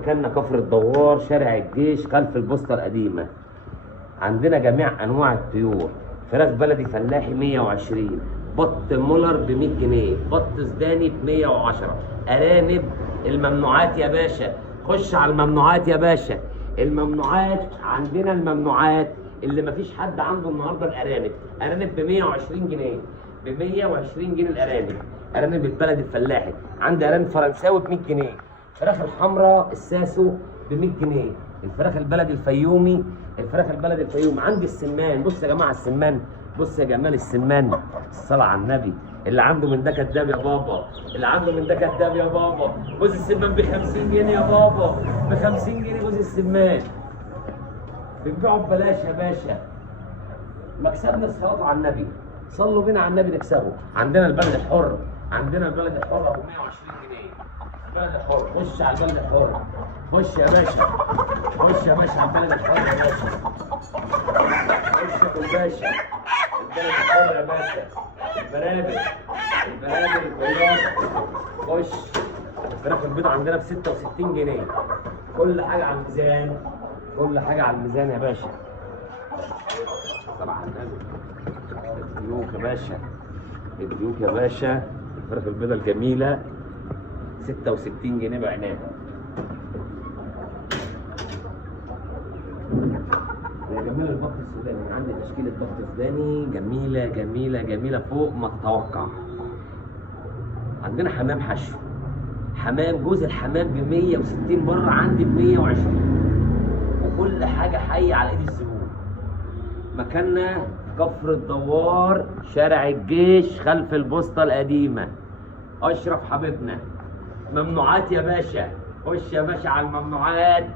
مكاننا كفر الدوار، شارع الجيش، خلف البوسطه القديمه. عندنا جميع انواع الطيور، فراخ بلدي فلاحي 120، بط مولر ب 100 جنيه، بط سوداني ب 110، ارانب. الممنوعات يا باشا، خش على الممنوعات يا باشا. الممنوعات عندنا، الممنوعات اللي مفيش حد عنده النهارده الارانب. ارانب ب 120 جنيه، ب 120 جنيه الارانب. ارانب البلدي الفلاحي. عندي ارانب فرنساوي ب 100 جنيه. الفراخ الحمراء الساسو ب 100 جنيه. الفراخ البلدي الفيومي، الفراخ البلدي الفيومي. عندي السمان، بص يا جماعه السمان، بص يا جمال السمان، الصلاه على النبي. اللي عنده من ده كداب يا بابا، اللي عنده من ده كداب يا بابا. جوز السمان ب 50 جنيه يا بابا، ب 50 جنيه جوز السمان. بنبيعه ببلاش يا باشا. مكسبنا الصلاه على النبي، صلوا بينا على النبي نكسبه. عندنا البلد الحر، عندنا البلد الحر ابو 120 جنيه. البلد الحر، خش على البلد الحر، خش يا باشا، خش يا باشا على البلد الحر يا باشا، خش يا ابو الباشا. البلد الحر يا باشا، البرابر، البرابر البيضاء. خش. الفراخ البيضاء عندنا ب 66 جنيه. كل حاجه على الميزان، كل حاجه على الميزان يا باشا. صباح النبي. الديوك يا باشا، الديوك يا باشا. الفراخ البيضاء الجميله 66 جنيه بعناها. يا جمال البط السوداني، من عندي تشكيله بط سوداني جميله جميله جميله فوق ما تتوقع. عندنا حمام حشو، حمام جوز الحمام ب 160 بره، عندي ب 120. وكل حاجه حيه على ايد الزبون. مكاننا كفر الدوار، شارع الجيش، خلف البوسطه القديمه. اشرف حبيبنا. ممنوعات يا باشا، خش يا باشا على الممنوعات.